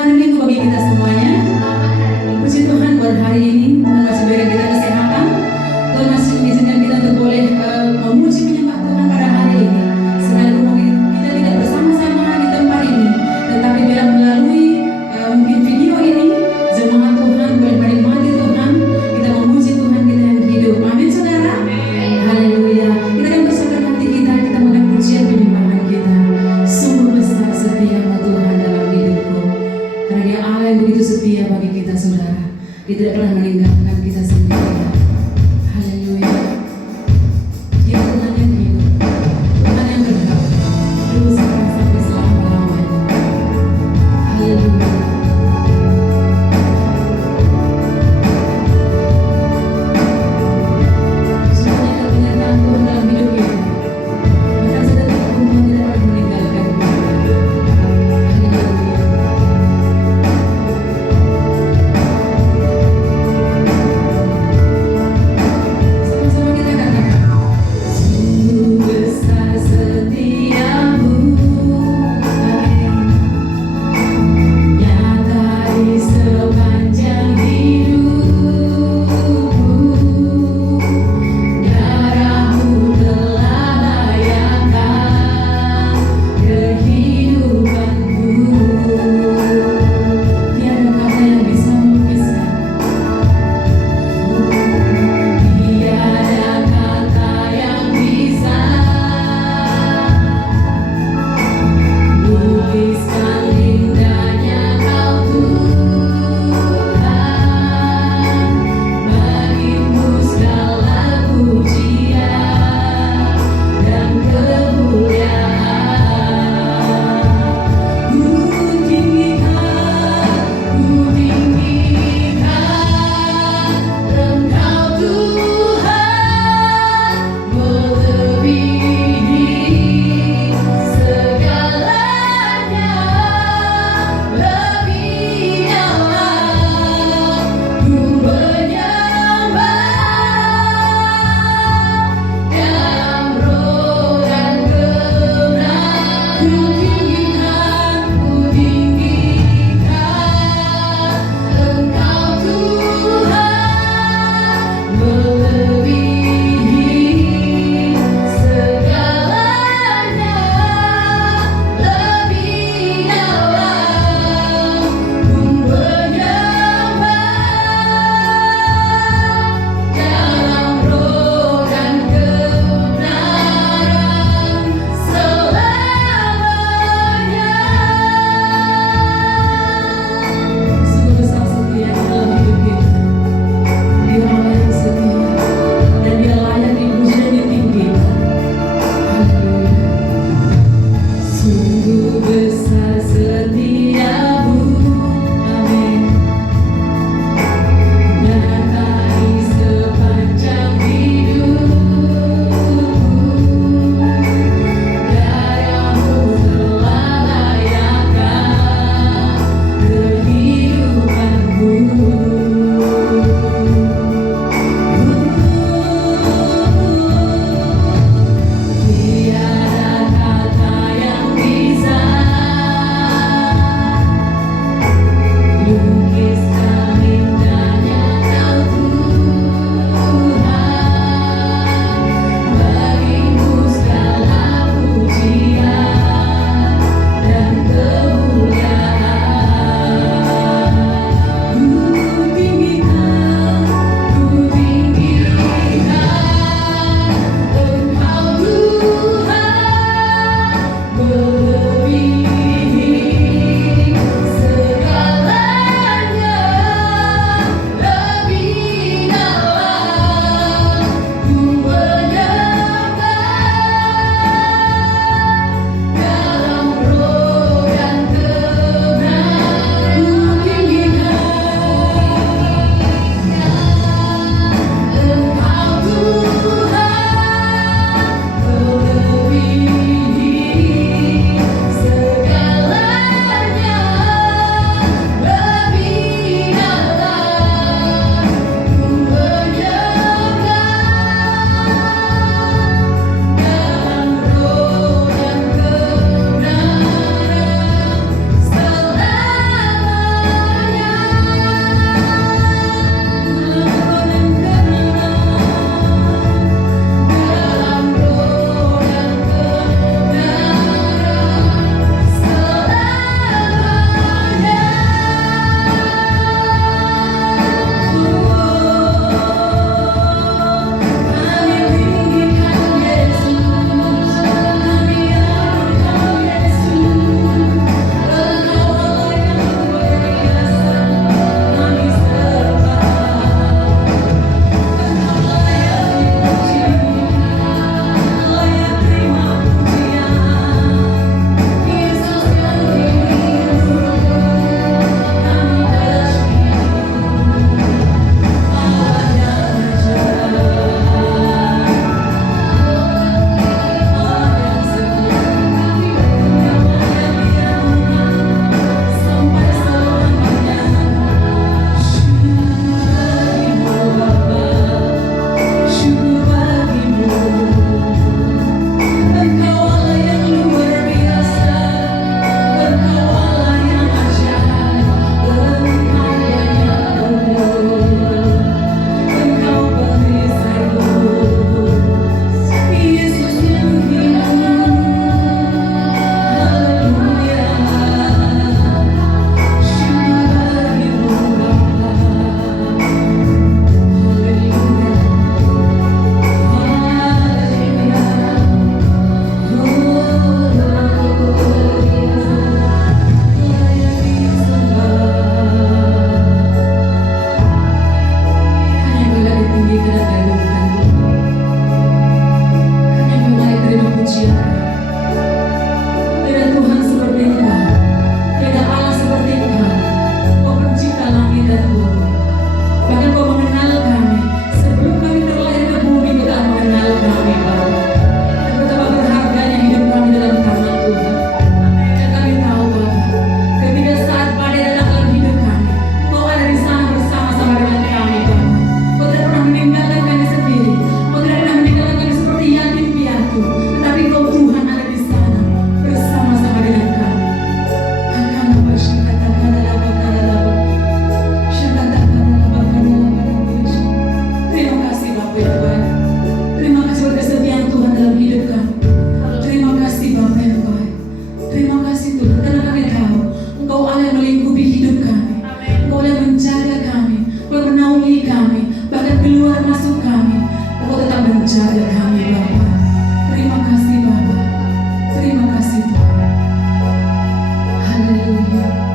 hari Minggu bagi kita semuanya. Puji Tuhan buat hari ini, Tuhan masih berikan kita kesehatan. Tuhan masih mengizinkan kita untuk boleh memuji menyembah Tuhan pada hari ini. Sekalipun mungkin kita tidak bersama-sama di tempat ini, tetapi bila melalui mungkin video ini, jemaat Tuhan boleh menikmati Tuhan. Kita memuji Tuhan kita yang hidup. Amin saudara. Haleluya. Kita akan bersihkan hati kita mengenai pujian penyembahan kita. Sungguh besar setiamu Tuhan dalam hidupku. Karena Dia Allah yang begitu setia bagi kita saudara. Dia tidak pernah meninggalkan kita sendiri. Haleluya. Dia Tuhan yang hidup, Tuhan yang kekal, dulu sekarang sampai selama-lamanya. Haleluya. Semuanya adalah penyertaan Tuhan dalam hidup kita. Maka sedetik pun Tuhan tidak pernah meninggalkan kita. Haleluya. menjaga kami Bapa. Terima kasih Bapa. Terima kasih Tuhan. Haleluya.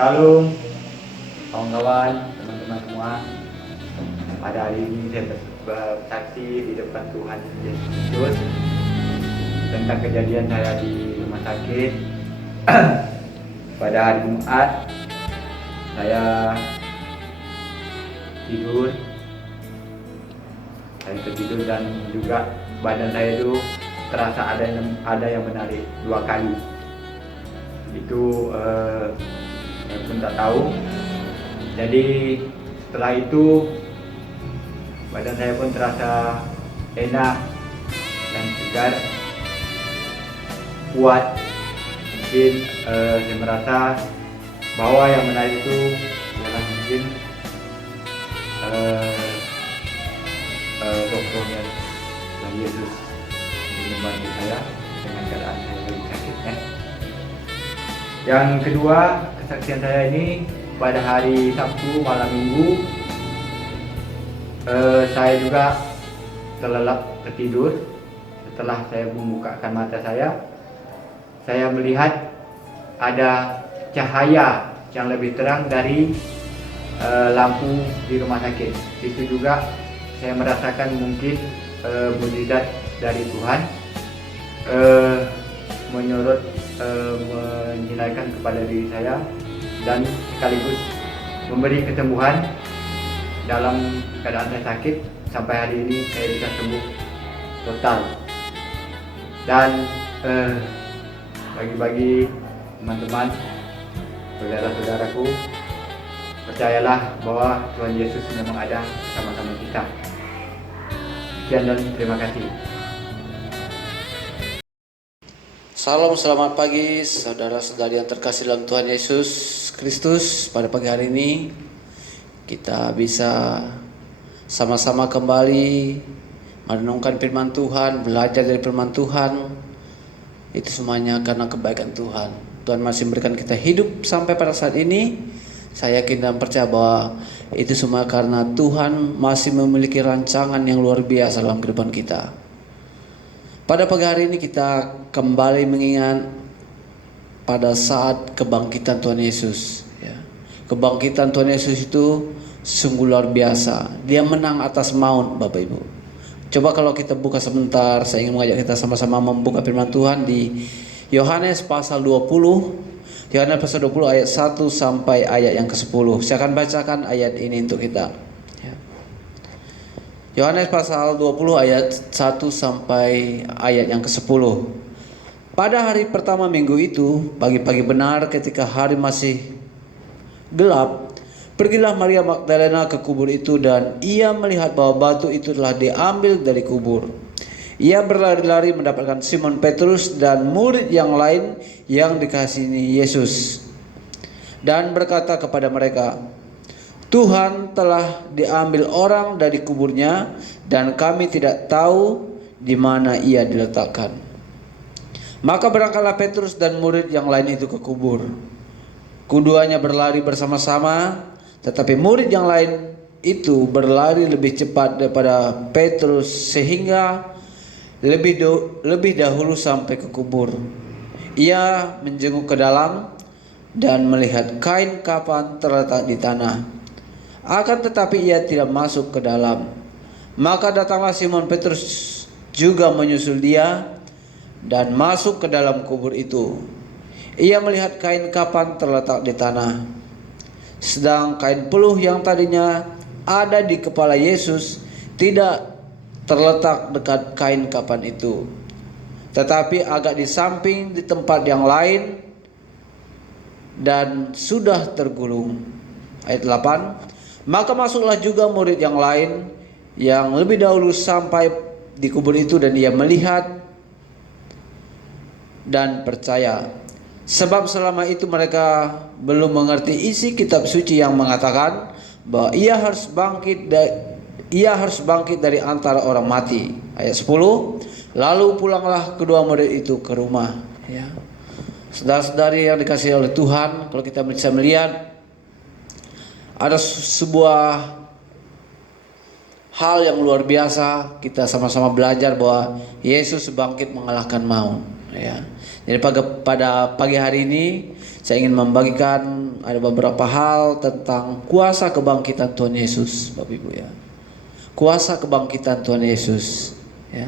Shalom kawan-kawan, teman-teman semua. Pada hari ini saya bersaksi di depan Tuhan Yesus Kristus tentang kejadian saya di rumah sakit. Pada hari Jumat saya tidur dan juga badan saya itu terasa ada yang menarik 2 kali. Itu saya pun tak tahu. Jadi setelah itu badan saya pun terasa enak dan segar, kuat. Mungkin saya merasa bahwa yang menarik itu adalah mungkin dokternya Tuhan Yesus membantu saya dengan keadaan saya lagi sakitnya. Yang kedua, kesaksian saya ini pada hari Sabtu malam Minggu, saya juga terlelap tertidur. Setelah saya membukakan mata saya melihat ada cahaya yang lebih terang dari lampu di rumah sakit. Itu juga saya merasakan mungkin mukjizat dari Tuhan menyorot menyinarkan kepada diri saya dan sekaligus memberi kesembuhan dalam keadaan saya sakit. Sampai hari ini saya bisa sembuh total. Dan bagi teman-teman, saudara-saudaraku, percayalah bahwa Tuhan Yesus memang ada sama-sama kita. Sekian dan terima kasih. Salam, selamat pagi saudara-saudari yang terkasih dalam Tuhan Yesus Kristus. Pada pagi hari ini kita bisa sama-sama kembali merenungkan firman Tuhan, belajar dari firman Tuhan. Itu semuanya karena kebaikan Tuhan. Tuhan masih memberikan kita hidup sampai pada saat ini. Saya yakin dan percaya bahwa itu semua karena Tuhan masih memiliki rancangan yang luar biasa dalam kehidupan kita. Pada pagi hari ini kita kembali mengingat pada saat kebangkitan Tuhan Yesus. Kebangkitan Tuhan Yesus itu sungguh luar biasa. Dia menang atas maut, Bapak Ibu. Coba kalau kita buka sebentar, saya ingin mengajak kita sama-sama membuka firman Tuhan di Yohanes pasal 20. Yohanes pasal 20 ayat 1 sampai ayat yang ke-10. Saya akan bacakan ayat ini untuk kita. Yohanes pasal 20 ayat 1 sampai ayat yang ke-10. Pada hari pertama minggu itu, pagi-pagi benar ketika hari masih gelap, pergilah Maria Magdalena ke kubur itu dan ia melihat bahwa batu itu telah diambil dari kubur. Ia berlari-lari mendapatkan Simon Petrus dan murid yang lain yang dikasihi Yesus dan berkata kepada mereka, "Tuhan telah diambil orang dari kuburnya dan kami tidak tahu di mana ia diletakkan." Maka berangkatlah Petrus dan murid yang lain itu ke kubur. Keduanya berlari bersama-sama, tetapi murid yang lain itu berlari lebih cepat daripada Petrus sehingga lebih dahulu sampai ke kubur. Ia menjenguk ke dalam dan melihat kain kafan terletak di tanah. Akan tetapi ia tidak masuk ke dalam. Maka datanglah Simon Petrus juga menyusul dia dan masuk ke dalam kubur itu. Ia melihat kain kafan terletak di tanah, sedang kain peluh yang tadinya ada di kepala Yesus tidak terletak dekat kain kafan itu, tetapi agak di samping di tempat yang lain dan sudah tergulung. Ayat 8. Maka masuklah juga murid yang lain yang lebih dahulu sampai di kubur itu dan ia melihat dan percaya. Sebab selama itu mereka belum mengerti isi kitab suci yang mengatakan bahwa ia harus bangkit dari antara orang mati. Ayat 10. Lalu pulanglah kedua murid itu ke rumah. Saudara-saudari yang dikasihi oleh Tuhan, kalau kita bisa melihat ada sebuah hal yang luar biasa. Kita sama-sama belajar bahwa Yesus bangkit mengalahkan maut. Jadi pada pagi hari ini saya ingin membagikan ada beberapa hal tentang kuasa kebangkitan Tuhan Yesus, Bapak Ibu ya. Kuasa kebangkitan Tuhan Yesus ya.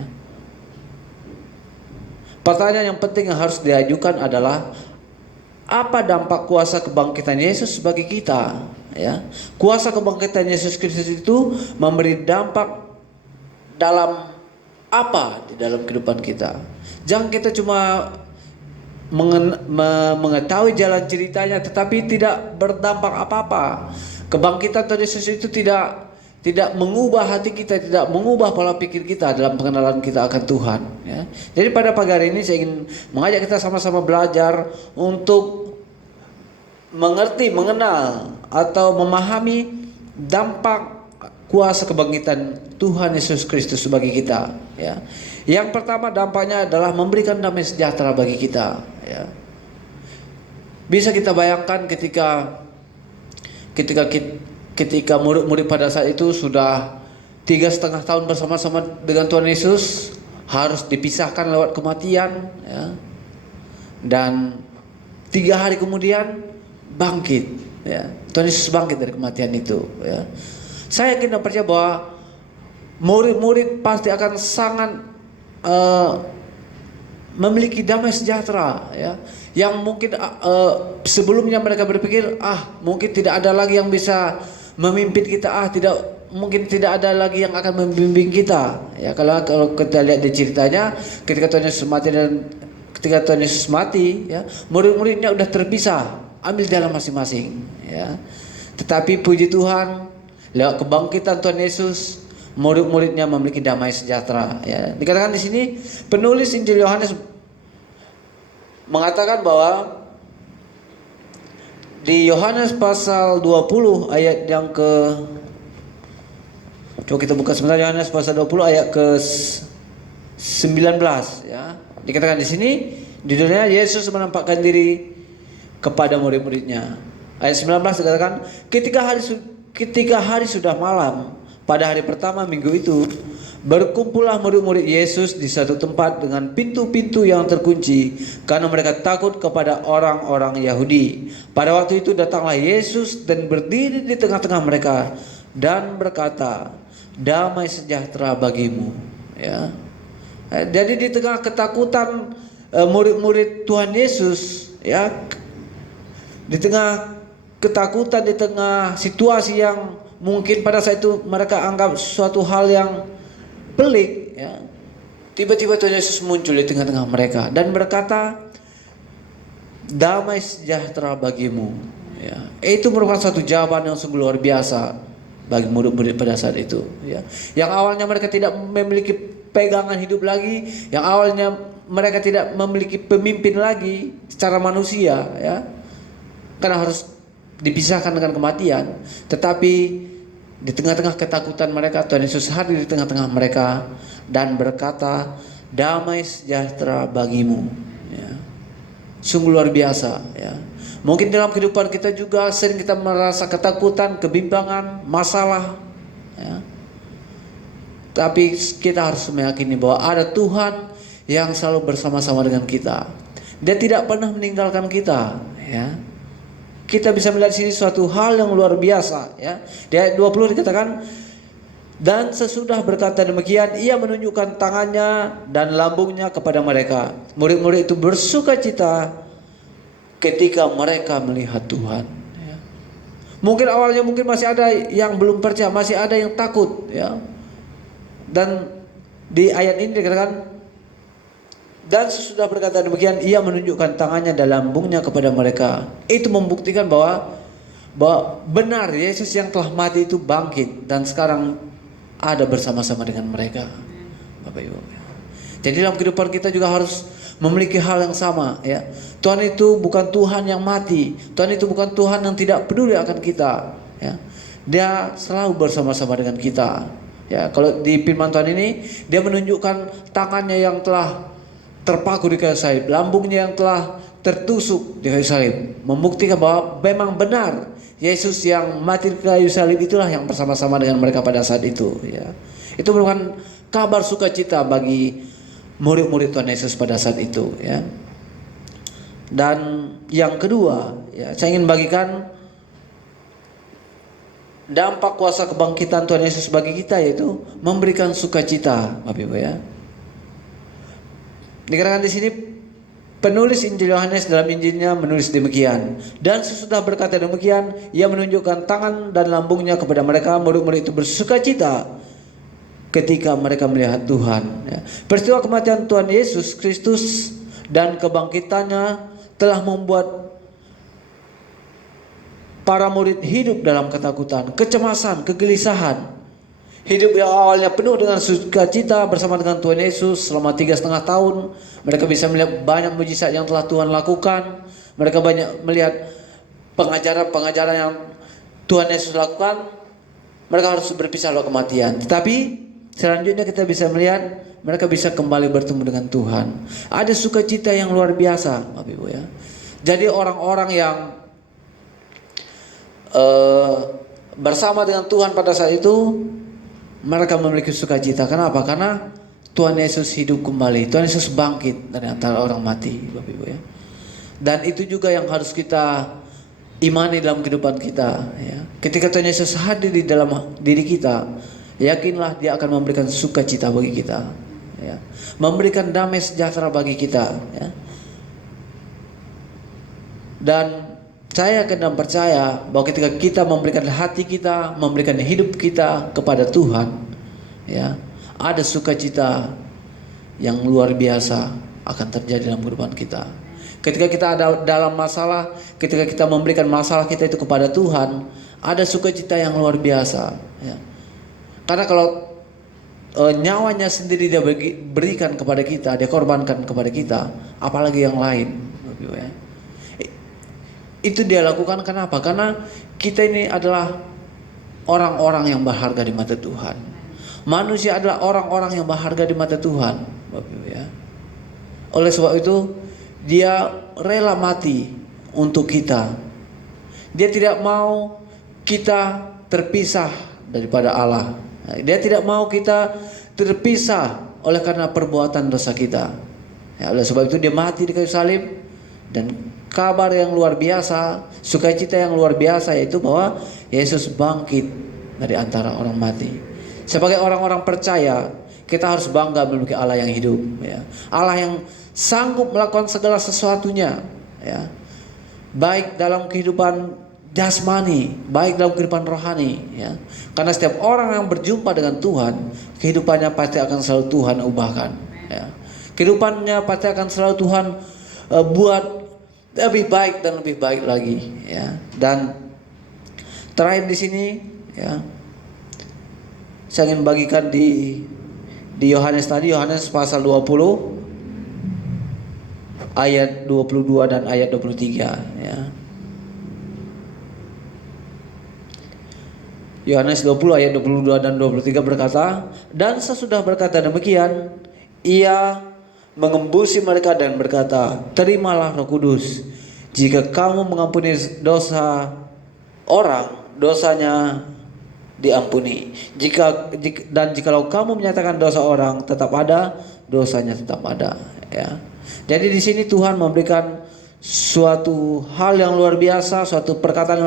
Pertanyaan yang penting yang harus diajukan adalah apa dampak kuasa kebangkitan Yesus bagi kita ya. Kuasa kebangkitan Yesus Kristus itu memberi dampak dalam apa di dalam kehidupan kita. Jangan kita cuma mengetahui jalan ceritanya tetapi tidak berdampak apa-apa. Kebangkitan Tuhan Yesus itu tidak mengubah hati kita, tidak mengubah pola pikir kita dalam pengenalan kita akan Tuhan, ya. Jadi pada pagi hari ini saya ingin mengajak kita sama-sama belajar untuk mengerti, mengenal atau memahami dampak kuasa kebangkitan Tuhan Yesus Kristus bagi kita, ya. Yang pertama dampaknya adalah memberikan damai sejahtera bagi kita, ya. Bisa kita bayangkan ketika murid-murid pada saat itu sudah 3,5 tahun bersama-sama dengan Tuhan Yesus, harus dipisahkan lewat kematian, ya. Dan 3 hari kemudian bangkit, ya. Tuhan Yesus bangkit dari kematian itu, ya. Saya yakin dan percaya bahwa murid-murid pasti akan sangat memiliki damai sejahtera, ya. Yang mungkin sebelumnya mereka berpikir, mungkin tidak ada lagi yang bisa memimpin kita, mungkin tidak ada lagi yang akan membimbing kita, ya. Kalau kita lihat di ceritanya, ketika Tuhan Yesus mati, ya, murid-muridnya udah terpisah, ambil jalan masing-masing, ya. Tetapi puji Tuhan, lewat kebangkitan Tuhan Yesus, murid-muridnya memiliki damai sejahtera, ya. Dikatakan di sini penulis Injil Yohanes mengatakan bahwa di Yohanes pasal 20 ayat yang coba kita buka sebentar, Yohanes pasal 20 ayat ke 19, ya. Dikatakan di sini, di dunia Yesus menampakkan diri kepada murid-muridnya. Ayat 19 dikatakan, ketika hari sudah malam, pada hari pertama minggu itu, berkumpullah murid-murid Yesus di satu tempat dengan pintu-pintu yang terkunci, karena mereka takut kepada orang-orang Yahudi. Pada waktu itu datanglah Yesus dan berdiri di tengah-tengah mereka dan berkata, damai sejahtera bagimu, ya. Jadi di tengah ketakutan murid-murid Tuhan Yesus, ya, di tengah ketakutan, di tengah situasi yang mungkin pada saat itu mereka anggap suatu hal yang pelik, ya, tiba-tiba Tuhan Yesus muncul di tengah-tengah mereka dan berkata, damai sejahtera bagimu, ya. Itu merupakan satu jawaban yang sungguh luar biasa bagi murid-murid pada saat itu, ya. Yang awalnya mereka tidak memiliki pegangan hidup lagi, yang awalnya mereka tidak memiliki pemimpin lagi secara manusia, ya, karena harus dipisahkan dengan kematian. Tetapi di tengah-tengah ketakutan mereka, Tuhan Yesus hadir di tengah-tengah mereka dan berkata, damai sejahtera bagimu, ya. Sungguh luar biasa, ya. Mungkin dalam kehidupan kita juga sering kita merasa ketakutan, kebimbangan, masalah, ya. Tapi kita harus meyakini bahwa ada Tuhan yang selalu bersama-sama dengan kita. Dia tidak pernah meninggalkan kita, ya. Kita bisa melihat di sini suatu hal yang luar biasa, ya. Di ayat 20 dikatakan, dan sesudah berkata demikian, ia menunjukkan tangannya dan lambungnya kepada mereka. Murid-murid itu bersukacita ketika mereka melihat Tuhan, ya. Mungkin awalnya masih ada yang belum percaya, masih ada yang takut, ya. Dan di ayat ini dikatakan, dan sesudah berkata demikian, ia menunjukkan tangannya dan lambungnya kepada mereka. Itu membuktikan bahwa benar Yesus yang telah mati itu bangkit dan sekarang ada bersama-sama dengan mereka, Bapak Ibu. Jadi dalam kehidupan kita juga harus memiliki hal yang sama, ya. Tuhan itu bukan Tuhan yang mati. Tuhan itu bukan Tuhan yang tidak peduli akan kita, ya. Dia selalu bersama-sama dengan kita, ya. Kalau di firman Tuhan ini, dia menunjukkan tangannya yang telah terpaku di kayu salib, lambungnya yang telah tertusuk di kayu salib, membuktikan bahwa memang benar Yesus yang mati di kayu salib itulah yang bersama-sama dengan mereka pada saat itu, ya. Itu merupakan kabar sukacita bagi murid-murid Tuhan Yesus pada saat itu, ya. Dan yang kedua, ya, saya ingin bagikan dampak kuasa kebangkitan Tuhan Yesus bagi kita, yaitu memberikan sukacita, Bapak Ibu, ya. Dikatakan di sini, penulis Injil Yohanes dalam Injilnya menulis demikian. Dan sesudah berkata demikian, ia menunjukkan tangan dan lambungnya kepada mereka. Murid-murid itu bersukacita ketika mereka melihat Tuhan. Ya. Peristiwa kematian Tuhan Yesus Kristus dan kebangkitannya telah membuat para murid hidup dalam ketakutan, kecemasan, kegelisahan. Hidup yang awalnya penuh dengan sukacita bersama dengan Tuhan Yesus selama 3,5 tahun. Mereka bisa melihat banyak mujizat yang telah Tuhan lakukan. Mereka banyak melihat pengajaran-pengajaran yang Tuhan Yesus lakukan. Mereka harus berpisah oleh kematian. Tetapi selanjutnya kita bisa melihat mereka bisa kembali bertemu dengan Tuhan. Ada sukacita yang luar biasa, Bapak Ibu ya. Jadi orang-orang yang bersama dengan Tuhan pada saat itu, mereka memiliki sukacita. Kenapa? Karena Tuhan Yesus hidup kembali. Tuhan Yesus bangkit dari antara orang mati, Bapak Ibu ya. Dan itu juga yang harus kita imani dalam kehidupan kita ya. Ketika Tuhan Yesus hadir di dalam diri kita, yakinlah Dia akan memberikan sukacita bagi kita ya. Memberikan damai sejahtera bagi kita ya. Dan saya akan percaya bahwa ketika kita memberikan hati kita, memberikan hidup kita kepada Tuhan, ya, ada sukacita yang luar biasa akan terjadi dalam kehidupan kita. Ketika kita ada dalam masalah, ketika kita memberikan masalah kita itu kepada Tuhan, ada sukacita yang luar biasa. Ya. Karena kalau nyawanya sendiri Dia berikan kepada kita, Dia korbankan kepada kita, apalagi yang lain. Ya. Itu Dia lakukan kenapa? Karena kita ini adalah orang-orang yang berharga di mata Tuhan. Manusia adalah orang-orang yang berharga di mata Tuhan, Bapak Ibu ya. Oleh sebab itu Dia rela mati untuk kita. Dia tidak mau kita terpisah daripada Allah. Dia tidak mau kita terpisah oleh karena perbuatan dosa kita. Ya, oleh sebab itu Dia mati di kayu salib. Dan kabar yang luar biasa, sukacita yang luar biasa yaitu bahwa Yesus bangkit dari antara orang mati. Sebagai orang-orang percaya, kita harus bangga memiliki Allah yang hidup ya. Allah yang sanggup melakukan segala sesuatunya ya. Baik dalam kehidupan jasmani, baik dalam kehidupan rohani ya. Karena setiap orang yang berjumpa dengan Tuhan, kehidupannya pasti akan selalu Tuhan ubahkan ya. Kehidupannya pasti akan selalu Tuhan buat lebih baik dan lebih baik lagi ya. Dan terakhir di sini ya, saya ingin bagikan di Yohanes tadi, Yohanes pasal 20 ayat 22 dan ayat 23 ya. Yohanes 20 ayat 22 dan 23 berkata, dan sesudah berkata demikian, Ia mengembusi mereka dan berkata, terimalah Roh Kudus. Jika kamu mengampuni dosa orang, dosanya diampuni. Jikalau kamu menyatakan dosa orang tetap ada, dosanya tetap ada ya. Jadi di sini Tuhan memberikan suatu hal yang luar biasa, suatu perkataan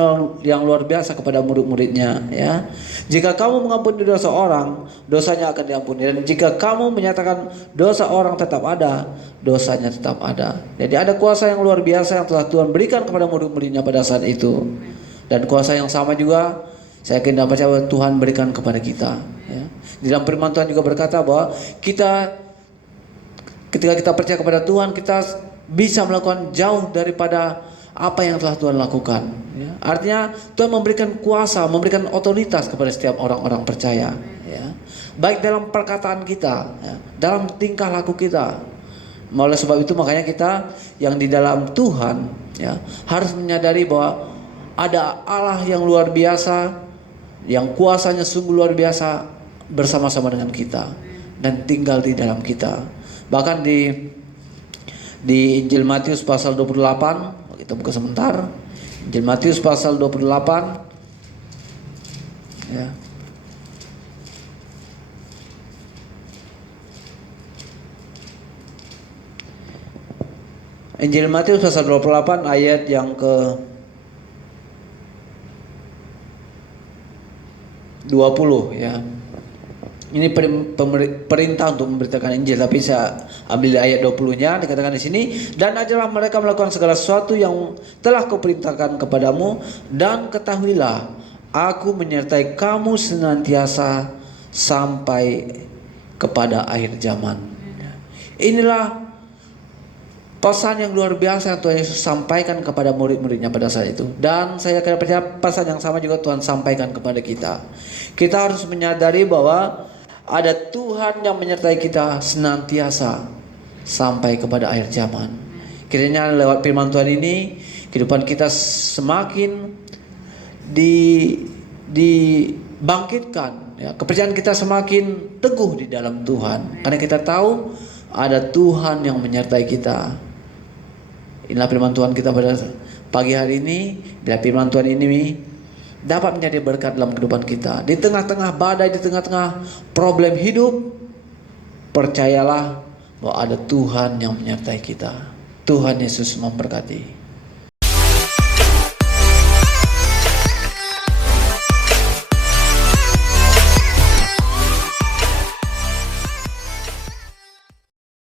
yang luar biasa kepada murid-muridnya ya. Jika kamu mengampuni dosa orang, dosanya akan diampuni. Dan jika kamu menyatakan dosa orang tetap ada, dosanya tetap ada. Jadi ada kuasa yang luar biasa yang telah Tuhan berikan kepada murid-muridnya pada saat itu. Dan kuasa yang sama juga saya yakin dan percaya Tuhan berikan kepada kita ya. Di dalam firman Tuhan juga berkata bahwa kita, ketika kita percaya kepada Tuhan, kita bisa melakukan jauh daripada apa yang telah Tuhan lakukan ya. Artinya Tuhan memberikan kuasa, memberikan otoritas kepada setiap orang-orang percaya ya. Baik dalam perkataan kita ya, dalam tingkah laku kita. Oleh sebab itu makanya kita yang di dalam Tuhan ya, harus menyadari bahwa ada Allah yang luar biasa, yang kuasanya sungguh luar biasa bersama-sama dengan kita dan tinggal di dalam kita. Bahkan di Injil Matius pasal 28, kita buka sebentar. Injil Matius pasal 28 ya. Injil Matius pasal 28 ayat yang ke 20 ya. Ini perintah untuk memberitakan Injil, tapi saya ambil ayat 20-nya, dikatakan di sini, dan ajarlah mereka melakukan segala sesuatu yang telah kuperintahkan kepadamu, dan ketahuilah aku menyertai kamu senantiasa sampai kepada akhir zaman. Inilah pesan yang luar biasa yang Tuhan Yesus sampaikan kepada murid-muridnya pada saat itu. Dan saya percaya pesan yang sama juga Tuhan sampaikan kepada kita. Kita harus menyadari bahwa ada Tuhan yang menyertai kita senantiasa sampai kepada akhir zaman. Kiranya lewat firman Tuhan ini kehidupan kita semakin dibangkitkan, ya, kepercayaan kita semakin teguh di dalam Tuhan, karena kita tahu ada Tuhan yang menyertai kita. Inilah firman Tuhan kita pada pagi hari ini. Bila firman Tuhan ini dapat menjadi berkat dalam kehidupan kita, di tengah-tengah badai, di tengah-tengah problem hidup, percayalah bahwa ada Tuhan yang menyertai kita. Tuhan Yesus memberkati.